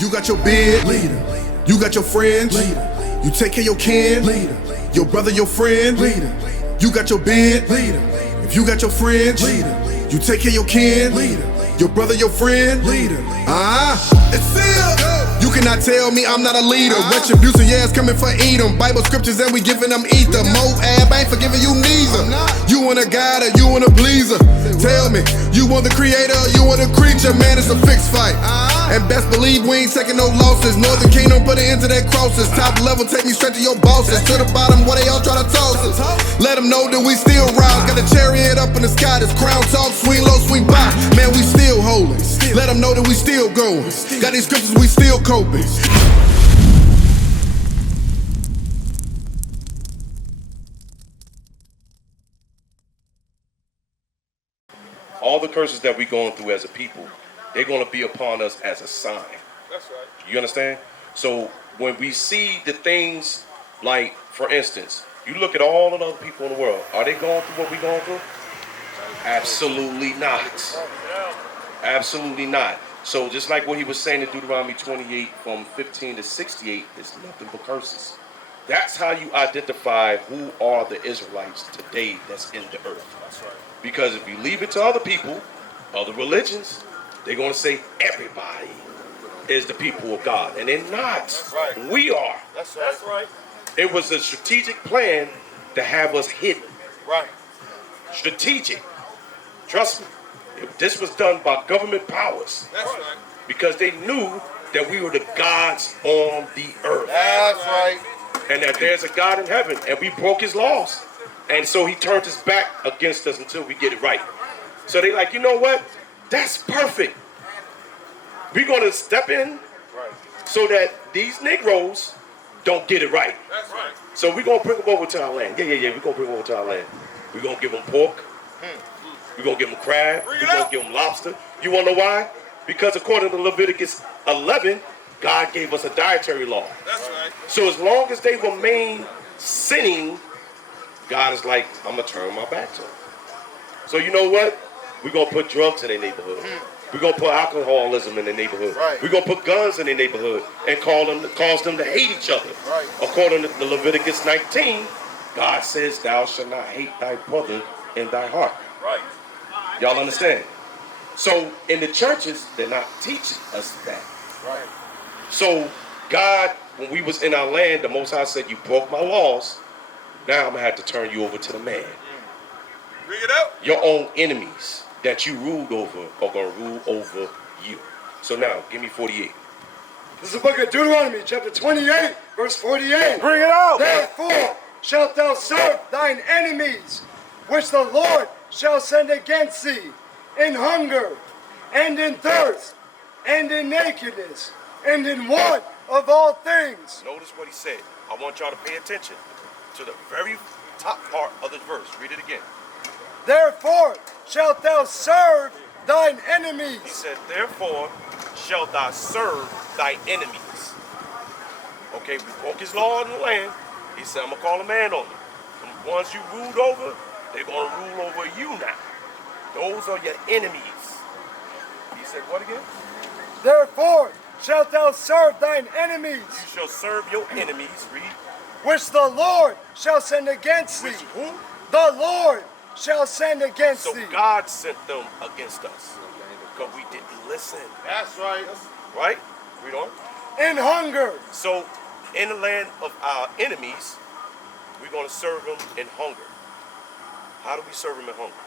You got your bed, leader. You got your friends, leader. You take care of your kin, leader. Your brother, your friend, leader. You got your bed, leader. If you got your friends, leader. You take care of your kin, leader. Your brother, your friend, leader. It's sealed. You cannot tell me I'm not a leader. Retribution, yeah, it's coming for Edom. Bible scriptures and we giving them ether. Moab, I ain't forgiving you neither. You want a God or you want a pleaser? Tell me, you want the creator or you want a creature? Man, it's a fixed fight. And best believe we ain't taking no losses. Northern Kingdom put it into their crosses. Top level, take me straight to your bosses. To the bottom where they all try to toss us. Let them know that we still rise. Got a chariot up in the sky. This crown talk, swing low, swing by. Man, we still holding. Let them know that we still going. Got these scriptures, we still coping. All the curses that we're going through as a people, they're going to be upon us as a sign. That's right. You understand? So when we see the things, like, for instance, you look at all of the other people in the world, are they going through what we're going through? Absolutely not. Absolutely not. So just like what he was saying in Deuteronomy 28 from 15 to 68, it's nothing but curses. That's how you identify who are the Israelites today that's in the earth. That's right. Because if you leave it to other people, other religions, they're going to say everybody is the people of God. And they're not. That's right. We are. That's right. That's right. It was a strategic plan to have us hidden. Right. Strategic. Trust me. This was done by government powers. That's right. Because they knew that we were the gods on the earth. That's right. And that there's a God in heaven. And we broke his laws. And so he turned his back against us until we get it right. So they like, you know what? That's perfect. We're going to step in so that these Negroes don't get it right. That's right. So we're going to bring them over to our land. Yeah. We're going to bring them over to our land. We're going to give them pork. We're going to give them crab. We're going to give them lobster. You want to know why? Because according to Leviticus 11, God gave us a dietary law. That's right. So as long as they remain sinning, God is like, I'm going to turn my back to them. So you know what? We're going to put drugs in their neighborhood. We're going to put alcoholism in their neighborhood. Right. We're going to put guns in their neighborhood and cause them to hate each other. Right. According to Leviticus 19, God says, thou shalt not hate thy brother in thy heart. Right. Y'all understand? So in the churches, they're not teaching us that. Right. So God, when we was in our land, the Most High said, you broke my laws. Now I'm going to have to turn you over to the man. Bring it out. Your own enemies that you ruled over are going to rule over you. So now, give me 48. This is the book of Deuteronomy, chapter 28, verse 48. Bring it out. Therefore shalt thou serve thine enemies, which the Lord shall send against thee, in hunger, and in thirst, and in nakedness, and in want of all things. Notice what he said. I want y'all to pay attention to the very top part of the verse. Read it again. Therefore shalt thou serve thine enemies. He said, therefore shalt thou serve thy enemies. Okay, we broke his law in the land. He said, I'm going to call a man on you. The ones you ruled over, they're going to rule over you now. Those are your enemies. He said, what again? Therefore shalt thou serve thine enemies, You shall serve your enemies. Read. which the Lord shall send against thee. Which who? The Lord shall send against So thee. God sent them against us because we didn't listen. That's right. Right? Read on. In hunger, So in the land of our enemies, we're going to serve them in hunger. How do we serve them in hunger?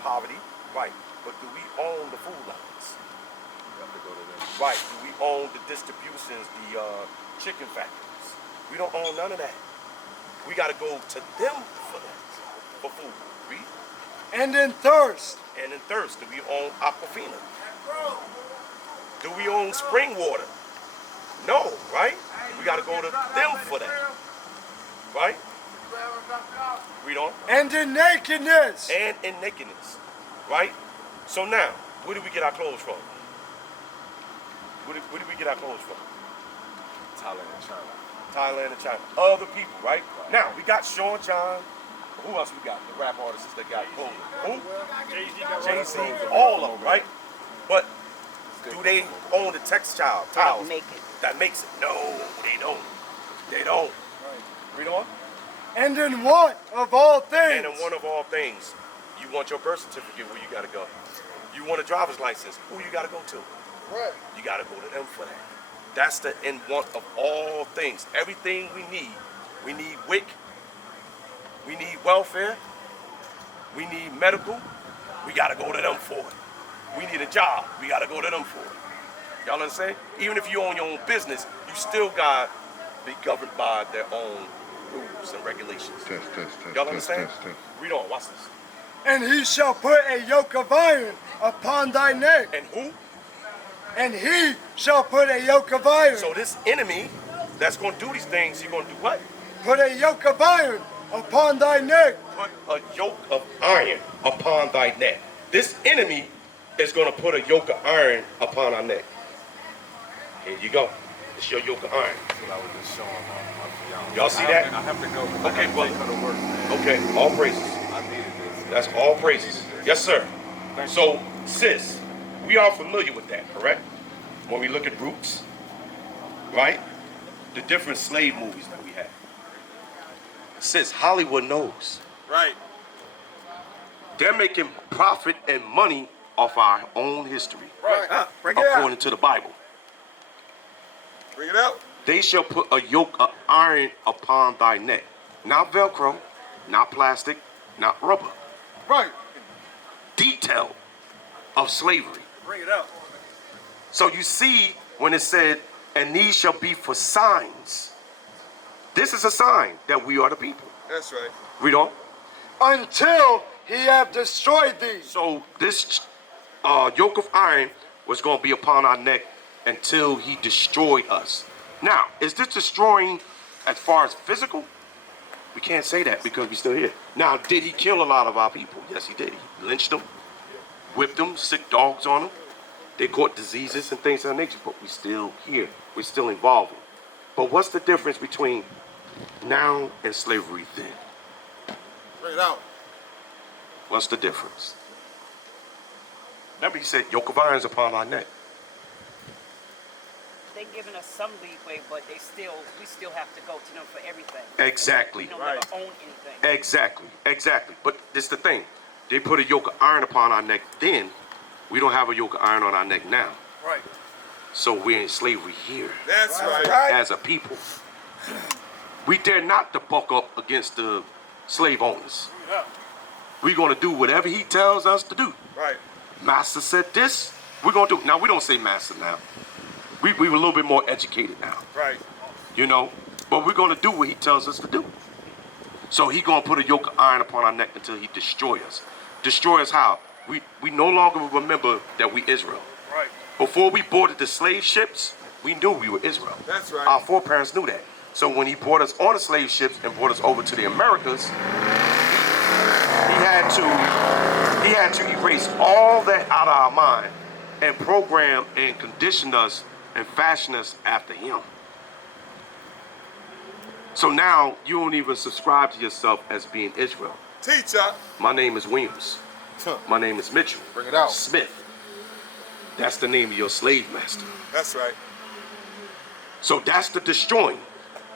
Poverty, right. But do we own the food lines? You have to go to them. Right. Do we own the distributions, the chicken factories? We don't own none of that. We got to go to them for that, for food. Read. and in thirst. And in thirst, do we own Aquafina? Do we own spring water? No, right? We got to go to them for that. Right? Read on. And in nakedness. And in nakedness. Right? So now, where do we get our clothes from? Where do we get our clothes from? Thailand and China. Thailand and China. Other people, right? Now, we got Sean John. Who else we got? The rap artists that got clothes. Who? Jay-Z, all of them, right? But Do they own the textile They tiles don't make it. that makes it? No, they don't. They don't. Read on. And in one of all things. And in one of all things, you want your birth certificate, where you got to go. You want a driver's license, who you got to go to? Right. You got to go to them for that. That's the in one of all things. Everything we need. We need WIC. We need welfare. We need medical. We got to go to them for it. We need a job. We got to go to them for it. Y'all understand? Even if you own your own business, you still got to be governed by their own rules and regulations. Y'all understand? Read on. Watch this. And he shall put a yoke of iron upon thy neck. And who? And he shall put a yoke of iron. So this enemy that's going to do these things, he's going to do what? Put a yoke of iron upon thy neck. Put a yoke of iron upon thy neck. This enemy is going to put a yoke of iron upon our neck. Here you go. It's your yoke of iron. That's what I was just showing my Y'all see that? I have to go. Okay, I brother. have to work, man. Okay, all praises. I needed this. That's all praises. Yes, sir. So, sis, we are familiar with that, correct? When we look at Roots, right? The different slave movies that we have. Sis, Hollywood knows. Right. They're making profit and money off our own history, Right. Bring it out. according to the Bible. Bring it out. They shall put a yoke of iron upon thy neck. Not Velcro, not plastic, not rubber. Right. Detail of slavery. Bring it out. So you see when it said, and these shall be for signs. This is a sign that we are the people. That's right. Read on. Until he have destroyed thee. So this yoke of iron was going to be upon our neck until he destroyed us. Now, is this destroying as far as physical? We can't say that because we're still here. Now, did he kill a lot of our people? Yes, he did. He lynched them, whipped them, sick dogs on them. They caught diseases and things of that nature, but we're still here. We're still involved. But what's the difference between now and slavery then? Bring it out. What's the difference? Remember, he said, yoke of irons upon our neck. They're giving us some leeway, but we still have to go to them for everything. Exactly. We don't Right. never own anything. Exactly. But this is the thing. They put a yoke of iron upon our neck then. We don't have a yoke of iron on our neck now. Right. So we're in slavery here That's right. as a people. We dare not to buck up against the slave owners. Yeah. We're going to do whatever he tells us to do. Right. Master said this, we're going to do it. Now, we don't say master now. We were a little bit more educated now, Right. you know. But we're going to do what he tells us to do. So he's going to put a yoke of iron upon our neck until he destroy us. Destroy us how? We no longer remember that we Israel. Right. Before we boarded the slave ships, we knew we were Israel. That's right. Our foreparents knew that. So when he brought us on the slave ships and brought us over to the Americas, he had to erase all that out of our mind and program and condition us and fashion us after him. So now you don't even subscribe to yourself as being Israel. Teacher. My name is Williams. My name is Mitchell. Bring it out. Smith. That's the name of your slave master. That's right. So that's the destroying.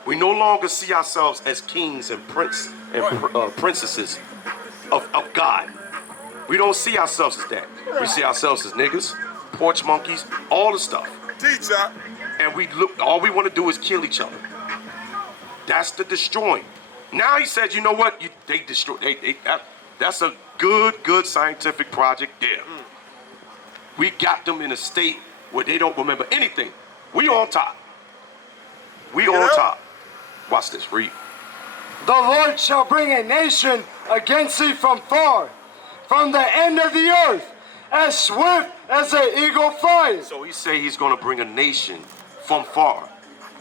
We no longer see ourselves as kings and princesses of God. We don't see ourselves as that. We see ourselves as niggas, porch monkeys, all the stuff. Teacher. And all we want to do is kill each other. That's the destroying. Now he said, you know what? They destroy. That's a good scientific project there. We got them in a state where they don't remember anything. We on top. We on top. Watch this. Read. The Lord shall bring a nation against thee from far, from the end of the earth, as swift as an eagle flies. So he say he's going to bring a nation from far,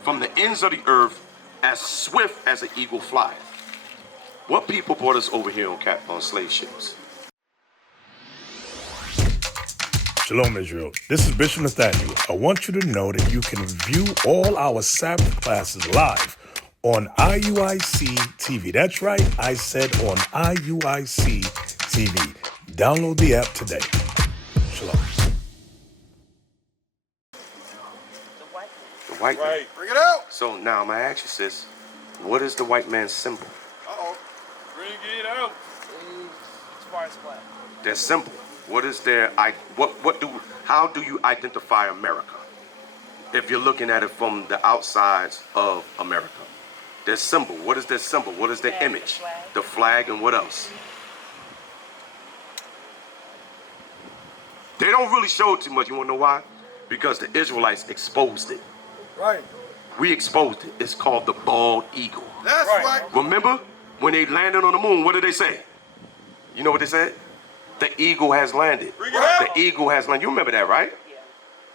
from the ends of the earth, as swift as an eagle flies. What people brought us over here on slave ships? Shalom, Israel. This is Bishop Nathaniel. I want you to know that you can view all our Sabbath classes live on IUIC TV. That's right, I said on IUIC TV. Download the app today. Shalom. white man. Right. Bring it out. So now I'm going to ask you, sis, what is the white man's symbol? Uh-oh. Bring it out. As far as what? Their symbol. What is their, how do you identify America? If you're looking at it from the outsides of America. Their symbol. What is their symbol? What is their Flag, image? the flag. The flag, and what else? They don't really show it too much. You want to know why? Because the Israelites exposed it. Right. We exposed it. It's called the bald eagle. That's right. Remember when they landed on the moon, what did they say? You know what they said? The eagle has landed. Bring it out. The eagle has landed. You remember that, right? Yeah.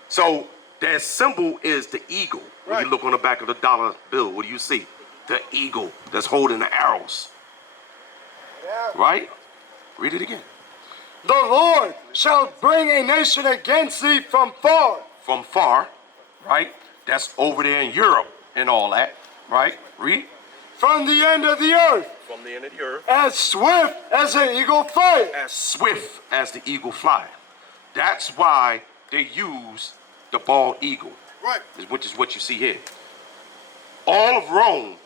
So their symbol is the eagle. When you Right. look on the back of the dollar bill, what do you see? The eagle that's holding the arrows. Right? Read it again. The Lord shall bring a nation against thee from far. From far, right? That's over there in Europe and all that, right? Read. From the end of the earth, From the end of the earth. as swift as an eagle flieth. As swift as the eagle fly. That's why they use the bald eagle, Right. which is what you see here. All of Rome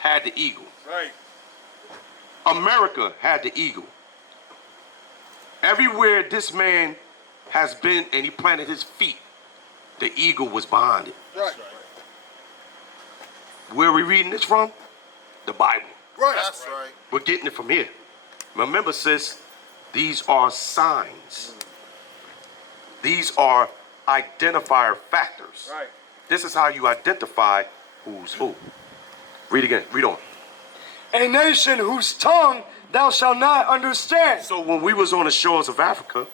had the eagle. Right. America had the eagle. Everywhere this man has been and he planted his feet, the eagle was behind it. Right. Where are we reading this from? The Bible. Right. That's right. We're getting it from here. Remember, sis, these are signs. These are identifier factors. Right. This is how you identify who's who. Read again. Read on. A nation whose tongue thou shalt not understand. So when we was on the shores of Africa,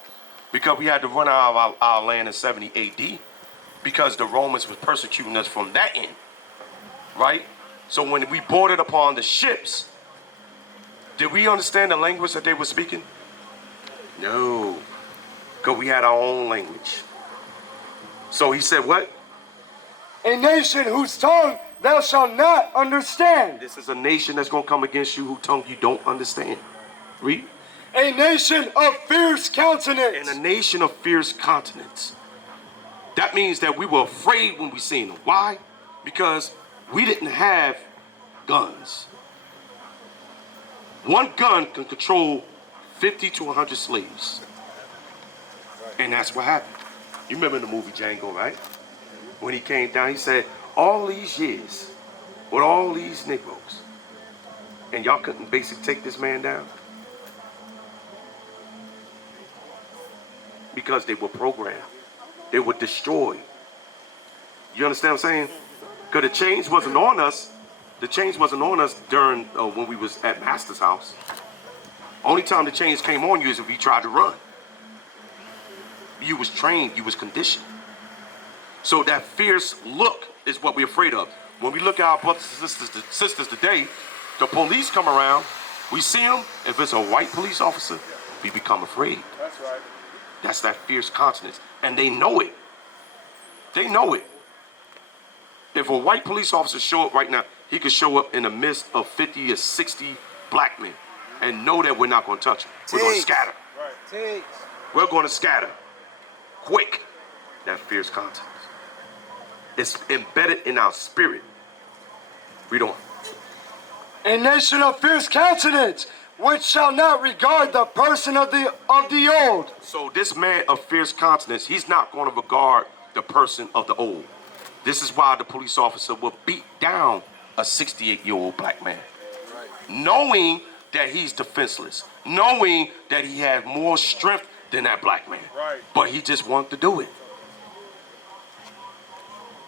because we had to run out of our land in 70 AD, because the Romans was persecuting us from that end, right? So when we boarded upon the ships, did we understand the language that they were speaking? No, because we had our own language. So he said what? A nation whose tongue thou shalt not understand. This is a nation that's going to come against you whose tongue you don't understand. Read. A nation of fierce countenance. And a nation of fierce countenance. That means that we were afraid when we seen them. Why? Because we didn't have guns. One gun can control 50 to 100 slaves. And that's what happened. You remember in the movie Django, right? When he came down, he said, all these years, with all these Negroes, and y'all couldn't basically take this man down? Because they were programmed. They were destroyed. You understand what I'm saying? Because the change wasn't on us. The change wasn't on us during when we was at Master's house. Only time the change came on you is if you tried to run. You was trained, you was conditioned. So that fierce look is what we're afraid of. When we look at our brothers and sisters today, the police come around, we see them. If it's a white police officer, we become afraid. That's right. That's that fierce countenance. And they know it. They know it. If a white police officer show up right now, he could show up in the midst of 50 or 60 black men and know that we're not going to touch him. We're going to scatter. Right. We're going to scatter. Quick. That fierce countenance. It's embedded in our spirit. Read on. A nation of fierce countenance, which shall not regard the person of the old. So this man of fierce countenance, he's not going to regard the person of the old. This is why the police officer will beat down a 68-year-old black man. Right. Knowing that he's defenseless. Knowing that he has more strength than that black man. Right. But he just wants to do it.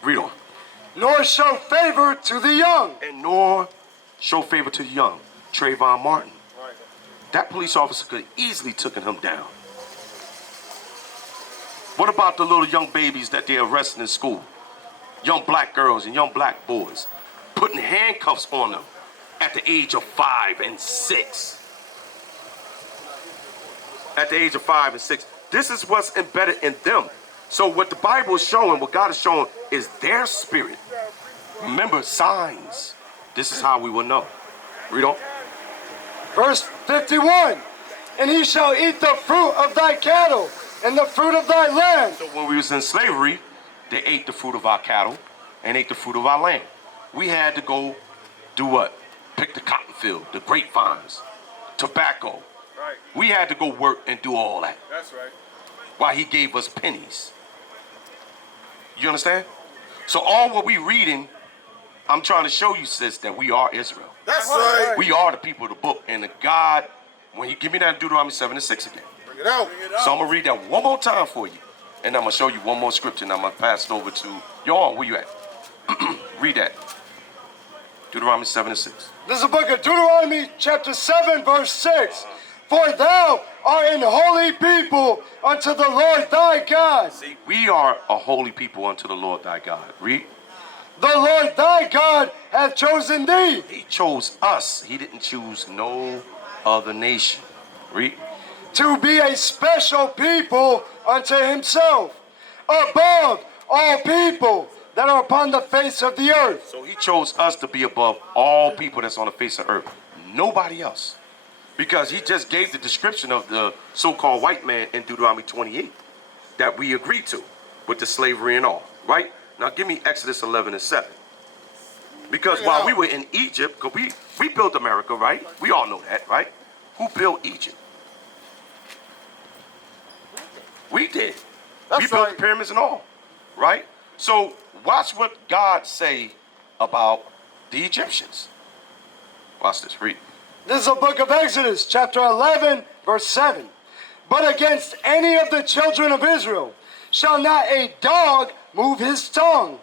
Read on. Nor show favor to the young. And nor show favor to the young. Trayvon Martin. Right. That police officer could have easily taken him down. What about the little young babies that they're arresting in school? Young black girls and young black boys. Putting handcuffs on them at the age of 5 and 6. At the age of 5 and 6. This is what's embedded in them. So what the Bible is showing, what God is showing, is their spirit. Remember, signs. This is how we will know. Read on. Verse 51. And he shall eat the fruit of thy cattle and the fruit of thy land. So when we was in slavery, they ate the fruit of our cattle and ate the fruit of our land. We had to go do what? Pick the cotton field, the grapevines, tobacco. Right. We had to go work and do all that. That's right. While he gave us pennies. You understand? So all what we reading, I'm trying to show you, sis, that we are Israel. That's right. We are the people of the book. And the God, when he give me that Deuteronomy 7:6 again. Bring it out. So I'm going to read that one more time for you. And I'm going to show you one more scripture, and I'm going to pass it over to y'all. Where you at? Read that. Deuteronomy 7:6. This is the book of Deuteronomy, chapter 7, verse 6. For thou art an holy people unto the Lord thy God. See, we are a holy people unto the Lord thy God. Read. The Lord thy God hath chosen thee. He chose us. He didn't choose no other nation. Read. To be a special people unto himself, above all people that are upon the face of the earth. So he chose us to be above all people that's on the face of earth. Nobody else. Because he just gave the description of the so-called white man in Deuteronomy 28 that we agreed to with the slavery and all, right? Now give me Exodus 11:7. Because while we were in Egypt, because we built America, right? We all know that, right? Who built Egypt? We did. We built the pyramids and all, right? So watch what God say about the Egyptians. Watch this, read. This is the book of Exodus, chapter 11, verse 7. But against any of the children of Israel shall not a dog move his tongue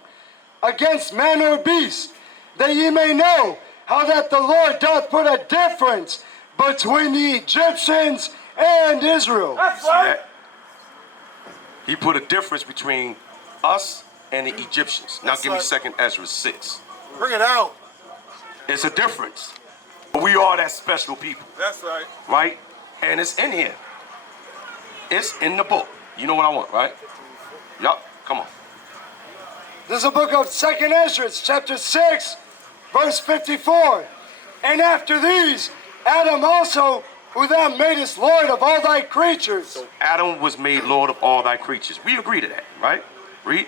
against man or beast, that ye may know how that the Lord doth put a difference between the Egyptians and Israel. That's right. He put a difference between us and the Egyptians. Now give me 2 Ezra 6. Bring it out. It's a difference. We are that special people. That's right. Right? And it's in here. It's in the book. You know what I want, right? Yup. Come on. This is the book of 2 Ezra, chapter 6, verse 54. And after these, Adam also, who thou madest Lord of all thy creatures. So Adam was made Lord of all thy creatures. We agree to that, right? Read.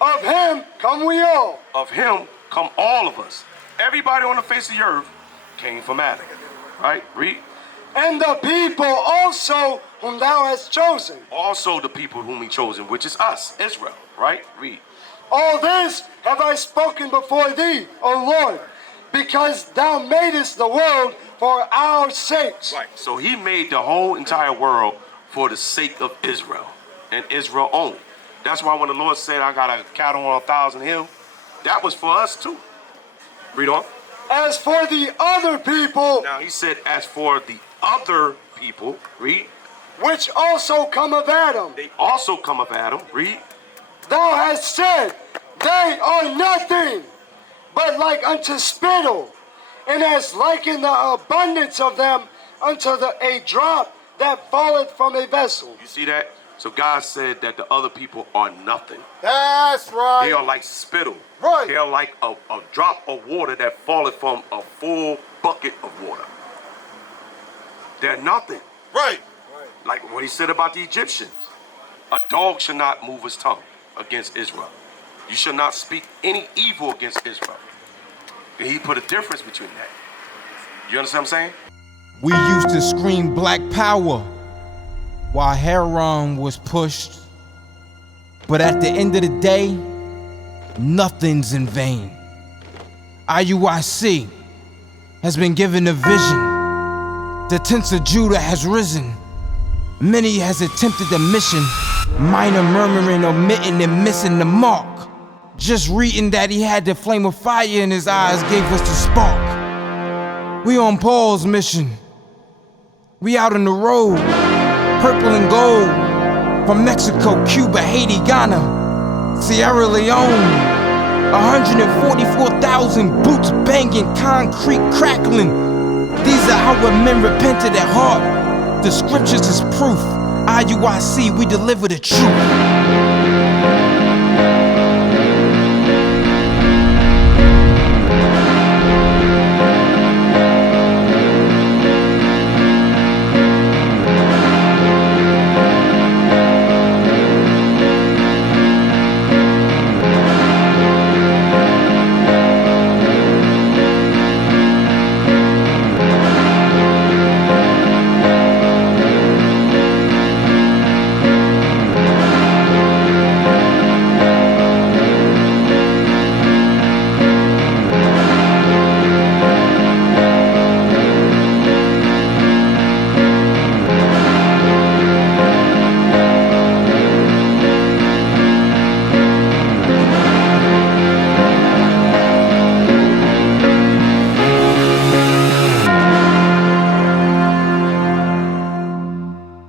Of him come we all. Of him come all of us. Everybody on the face of the earth came from Adam, right? Read. And the people also whom thou hast chosen. Also the people whom he chosen, which is us, Israel, right? Read. All this have I spoken before thee, O Lord, because thou madest the world for our sakes. Right. So he made the whole entire world for the sake of Israel and Israel only. That's why when the Lord said, I got a cattle on 1,000 hills, that was for us too. Read on. As for the other people, Now he said, as for the other people, read. which also come of Adam, They also come of Adam, read. thou hast said, they are nothing, but like unto spittle, and hast likened the abundance of them unto a drop that falleth from a vessel. You see that? So God said that the other people are nothing. That's right. They are like spittle. Right. They are like a drop of water that falleth from a full bucket of water. They're nothing. Right. Like what he said about the Egyptians. A dog should not move his tongue against Israel. You should not speak any evil against Israel. And he put a difference between that. You understand what I'm saying? We used to scream black power while Heron was pushed. But at the end of the day, nothing's in vain. IUIC has been given a vision. The tents of Judah has risen. Many has attempted the mission, minor murmuring, omitting, and missing the mark. Just reading that he had the flame of fire in his eyes gave us the spark. We on Paul's mission. We out on the road, purple and gold, from Mexico, Cuba, Haiti, Ghana, Sierra Leone. 144,000 boots banging, concrete crackling. These are how men repented at heart. The scriptures is proof. IUIC, we deliver the truth.